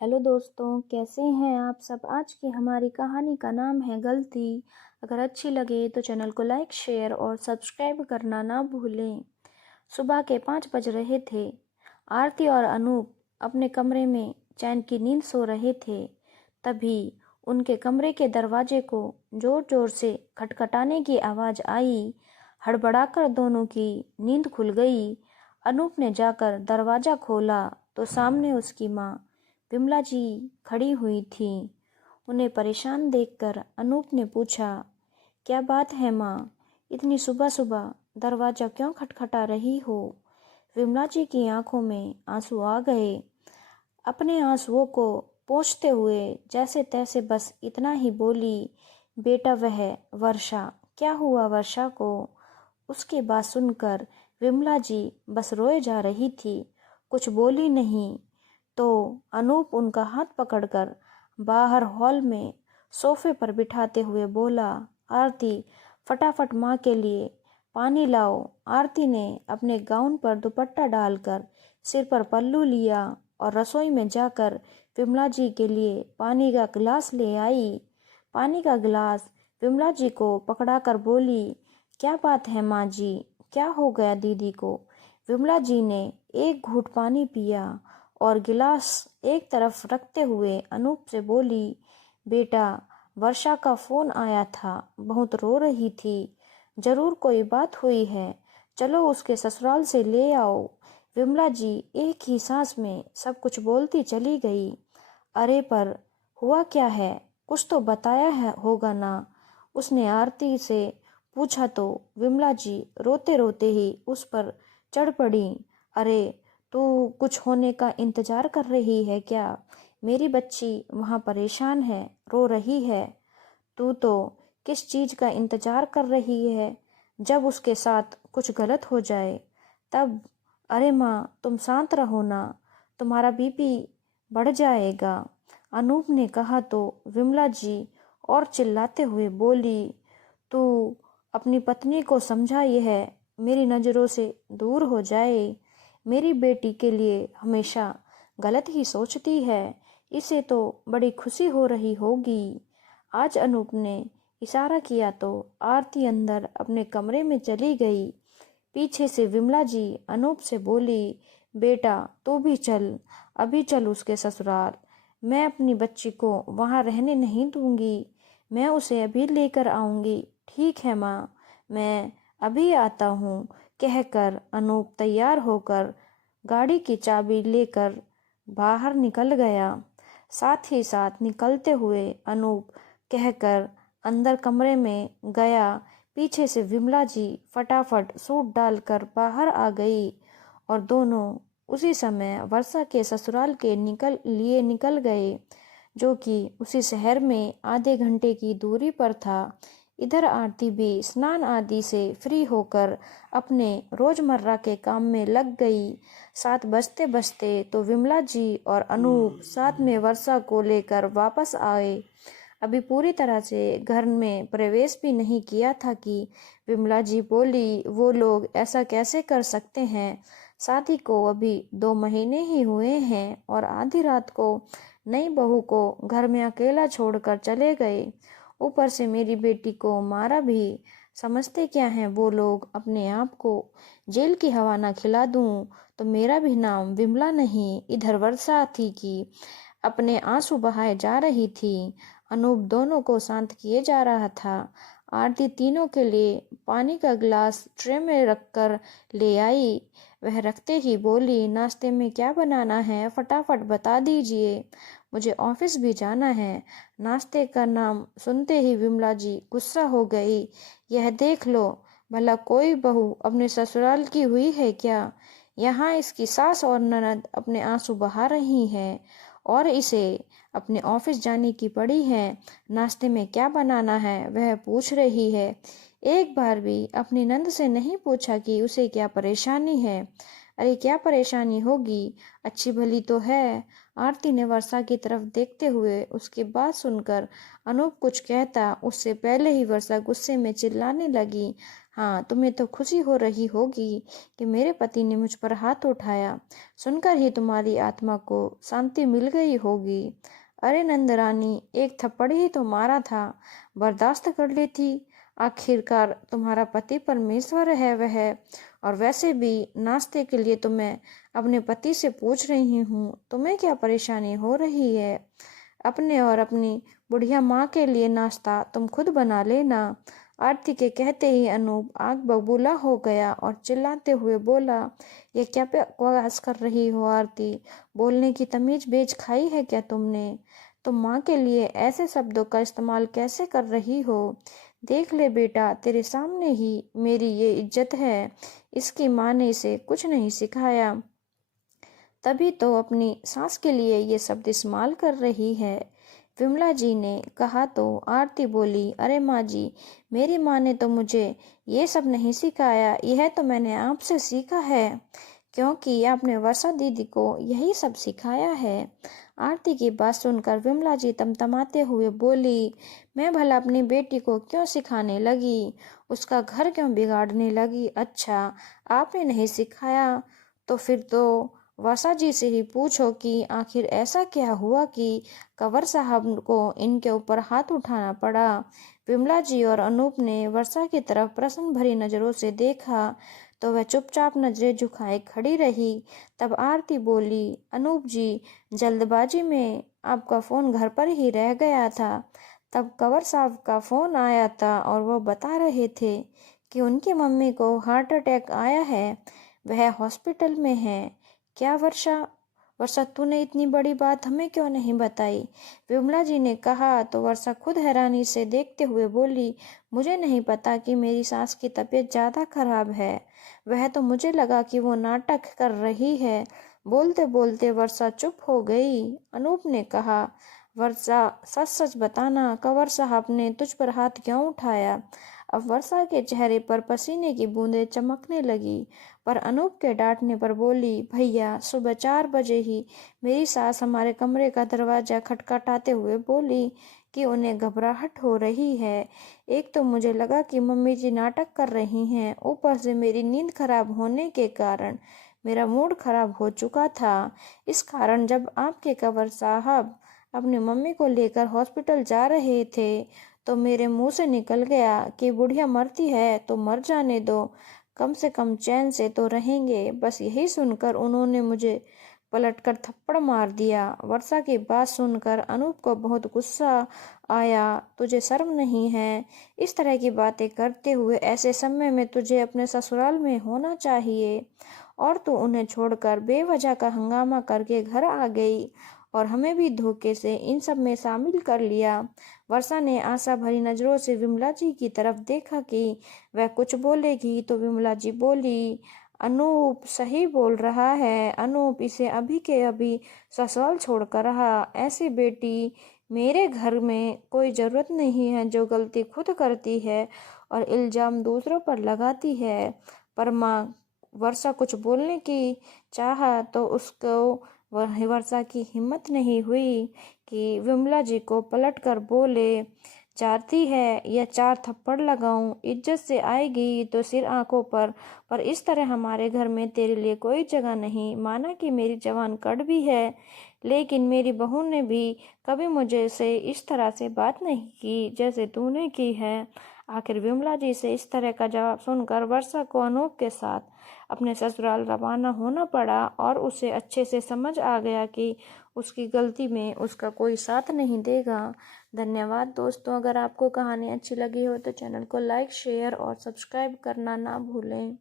Hello दोस्तों, कैसे हैं आप सब। आज की हमारी कहानी का नाम है गलती। अगर अच्छी लगे तो चैनल को लाइक, शेयर और सब्सक्राइब करना ना भूलें। सुबह के 5 बज रहे थे। आरती और अनूप अपने कमरे में चैन की नींद सो रहे थे। तभी उनके कमरे के दरवाजे को जोर जोर से खटखटाने की आवाज़ आई। हड़बड़ाकर दोनों की नींद खुल गई। अनूप ने जाकर दरवाज़ा खोला तो सामने उसकी माँ विमला जी खड़ी हुई थी। उन्हें परेशान देखकर अनूप ने पूछा, क्या बात है माँ, इतनी सुबह सुबह दरवाज़ा क्यों खटखटा रही हो। विमला जी की आंखों में आंसू आ गए। अपने आंसुओं को पोंछते हुए जैसे तैसे बस इतना ही बोली, बेटा वह वर्षा। क्या हुआ वर्षा को। उसकी बात सुनकर विमला जी बस रोए जा रही थी, कुछ बोली नहीं। तो अनूप उनका हाथ पकड़कर बाहर हॉल में सोफे पर बिठाते हुए बोला, आरती फटाफट माँ के लिए पानी लाओ। आरती ने अपने गाउन पर दुपट्टा डालकर सिर पर पल्लू लिया और रसोई में जाकर विमला जी के लिए पानी का गिलास ले आई। पानी का गिलास विमला जी को पकड़ाकर बोली, क्या बात है माँ जी, क्या हो गया दीदी को। विमला जी ने एक घूंट पानी पिया और गिलास एक तरफ रखते हुए अनूप से बोली, बेटा वर्षा का फोन आया था, बहुत रो रही थी, जरूर कोई बात हुई है, चलो उसके ससुराल से ले आओ। विमला जी एक ही सांस में सब कुछ बोलती चली गई। अरे पर हुआ क्या है, कुछ तो बताया है होगा ना, उसने आरती से पूछा तो विमला जी रोते रोते ही उस पर चढ़ पड़ी। अरे तू कुछ होने का इंतजार कर रही है क्या। मेरी बच्ची वहाँ परेशान है, रो रही है। तू तो किस चीज़ का इंतजार कर रही है, जब उसके साथ कुछ गलत हो जाए तब। अरे माँ तुम शांत रहो ना, तुम्हारा बीपी बढ़ जाएगा। अनूप ने कहा तो विमला जी और चिल्लाते हुए बोली, तू अपनी पत्नी को समझा, यह मेरी नज़रों से दूर हो जाए। मेरी बेटी के लिए हमेशा गलत ही सोचती है, इसे तो बड़ी खुशी हो रही होगी। आज अनूप ने इशारा किया तो आरती अंदर अपने कमरे में चली गई। पीछे से विमला जी अनूप से बोली, बेटा तू भी चल, अभी चल उसके ससुराल। मैं अपनी बच्ची को वहाँ रहने नहीं दूंगी, मैं उसे अभी लेकर आऊंगी। ठीक है माँ, मैं अभी आता हूँ, कहकर अनूप तैयार होकर गाड़ी की चाबी लेकर बाहर निकल गया। साथ ही साथ निकलते हुए अनूप कहकर अंदर कमरे में गया। पीछे से विमला जी फटाफट सूट डालकर बाहर आ गई और दोनों उसी समय वर्षा के ससुराल के निकल गए, जो कि उसी शहर में आधे घंटे की दूरी पर था। इधर आरती भी स्नान आदि से फ्री होकर अपने रोजमर्रा के काम में लग गई। 7 बजते बजते तो विमला जी और अनूप साथ में वर्षा को लेकर वापस आए। अभी पूरी तरह से घर में प्रवेश भी नहीं किया था कि विमला जी बोली, वो लोग ऐसा कैसे कर सकते हैं, शादी को अभी 2 महीने ही हुए हैं और आधी रात को नई बहू को घर में अकेला छोड़कर चले गए। ऊपर से मेरी बेटी को मारा भी। समझते क्या हैं वो लोग, अपने आप को जेल की हवा ना खिला दूं तो मेरा भी नाम विमला नहीं। इधर वर्षा थी कि अपने आंसू बहाए जा रही थी। अनूप दोनों को शांत किए जा रहा था। आरती तीनों के लिए पानी का गिलास ट्रे में रखकर ले आई। वह रखते ही बोली, नाश्ते में क्या बनाना है, फटाफट बता दीजिए, मुझे ऑफिस भी जाना है। नाश्ते का नाम सुनते ही विमला जी गुस्सा हो गई। यह देख लो, भला कोई बहू अपने ससुराल की हुई है क्या। यहाँ इसकी सास और ननद अपने आंसू बहा रही हैं और इसे अपने ऑफिस जाने की पड़ी है। नाश्ते में क्या बनाना है वह पूछ रही है। एक बार भी अपनी नंद से नहीं पूछा कि उसे क्या परेशानी है। अरे क्या परेशानी होगी, अच्छी भली तो है। आरती ने वर्षा की तरफ देखते हुए उसकी बात सुनकर अनूप कुछ कहता उससे पहले ही वर्षा गुस्से में चिल्लाने लगी। हाँ, तुम्हें तो खुशी हो रही होगी कि मेरे पति ने मुझ पर हाथ उठाया। सुनकर ही तुम्हारी आत्मा को शांति मिल गई होगी। अरे नंदरानी, एक थप्पड़ ही तो मारा था, बर्दाश्त कर लेती। आखिरकार तुम्हारा पति परमेश्वर है वह। और वैसे भी नाश्ते के लिए तो मैं अपने पति से पूछ रही हूँ, तुम्हें क्या परेशानी हो रही है? अपने और अपनी बुढ़िया माँ के लिए नाश्ता तुम खुद बना लेना। आरती के कहते ही अनूप आग बबूला हो गया और चिल्लाते हुए बोला, ये क्या बकवास कर रही हो आरती? बोलने की तमीज बेच खाई है क्या तुमने? तुम माँ के लिए ऐसे शब्दों का इस्तेमाल कैसे कर रही हो? देख ले बेटा, तेरे सामने ही मेरी ये इज्जत है। इसकी माँ ने इसे कुछ नहीं सिखाया, तभी तो अपनी सास के लिए ये शब्द इस्तेमाल कर रही है। विमला जी ने कहा तो आरती बोली, अरे माँ जी, मेरी माँ ने तो मुझे ये सब नहीं सिखाया, यह तो मैंने आपसे सीखा है, क्योंकि आपने वर्षा दीदी को यही सब सिखाया है। आरती की बात सुनकर विमला जी तमतमाते हुए बोली, मैं भला अपनी बेटी को क्यों सिखाने लगी? उसका घर क्यों बिगाड़ने लगी? अच्छा, आपने नहीं सिखाया तो फिर तो वर्षा जी से ही पूछो कि आखिर ऐसा क्या हुआ कि कंवर साहब को इनके ऊपर हाथ उठाना पड़ा। विमला जी और अनूप ने वर्षा की तरफ प्रश्न भरी नजरों से देखा तो वह चुपचाप नजरें झुकाए खड़ी रही। तब आरती बोली, अनूप जी, जल्दबाजी में आपका फोन घर पर ही रह गया था। तब कंवर साहब का फोन आया था और वो बता रहे थे कि उनकी मम्मी को हार्ट अटैक आया है, वह हॉस्पिटल में है। क्या वर्षा? वर्षा, तूने इतनी बड़ी बात हमें क्यों नहीं बताई? विमला जी ने कहा तो वर्षा खुद हैरानी से देखते हुए बोली, मुझे नहीं पता कि मेरी सास की तबीयत ज़्यादा खराब है। वह तो मुझे लगा कि वो नाटक कर रही है। बोलते बोलते वर्षा चुप हो गई। अनूप ने कहा, वर्षा, सच सच बताना, कंवर साहब ने तुझ पर हाथ क्यों उठाया? अब वर्षा के चेहरे पर पसीने की बूंदें चमकने लगी, पर अनूप के डांटने पर बोली, भैया, सुबह 4 बजे ही मेरी सास हमारे कमरे का दरवाजा खटखटाते हुए बोली कि उन्हें घबराहट हो रही है। एक तो मुझे लगा कि मम्मी जी नाटक कर रही हैं, ऊपर से मेरी नींद खराब होने के कारण मेरा मूड खराब हो चुका था। इस कारण जब आपके कंवर साहब अपनी मम्मी को लेकर हॉस्पिटल जा रहे थे तो मेरे मुंह से निकल गया कि बुढ़िया मरती है तो मर जाने दो, कम से कम चैन से तो रहेंगे। बस यही सुनकर उन्होंने मुझे पलटकर थप्पड़ मार दिया। वर्षा की बात सुनकर अनूप को बहुत गुस्सा आया। तुझे शर्म नहीं है इस तरह की बातें करते हुए? ऐसे समय में तुझे अपने ससुराल में होना चाहिए, और तू उन्हें छोड़कर बेवजह का हंगामा करके घर आ गई और हमें भी धोखे से इन सब में शामिल कर लिया। वर्षा ने आशा भरी नजरों से विमला जी की तरफ देखा कि वह कुछ बोलेगी तो विमला जी बोली, अनूप सही बोल रहा है। अनूप इसे अभी के अभी ससुराल छोड़कर रहा। ऐसी बेटी मेरे घर में कोई ज़रूरत नहीं है जो गलती खुद करती है और इल्ज़ाम दूसरों पर लगाती है। पर माँ, वर्षा कुछ बोलने की चाहा तो उसको वर्षा की हिम्मत नहीं हुई कि विमला जी को पलट कर बोले, चाहती है या 4 थप्पड़ लगाऊं? इज्जत से आएगी तो सिर आंखों पर इस तरह हमारे घर में तेरे लिए कोई जगह नहीं। माना कि मेरी जवान कड़वी है, लेकिन मेरी बहू ने भी कभी मुझे से इस तरह से बात नहीं की जैसे तूने की है। आखिर विमला जी से इस तरह का जवाब सुनकर वर्षा को अनूप के साथ अपने ससुराल रवाना होना पड़ा और उसे अच्छे से समझ आ गया कि उसकी गलती में उसका कोई साथ नहीं देगा। धन्यवाद दोस्तों। अगर आपको कहानी अच्छी लगी हो तो चैनल को लाइक, शेयर और सब्सक्राइब करना ना भूलें।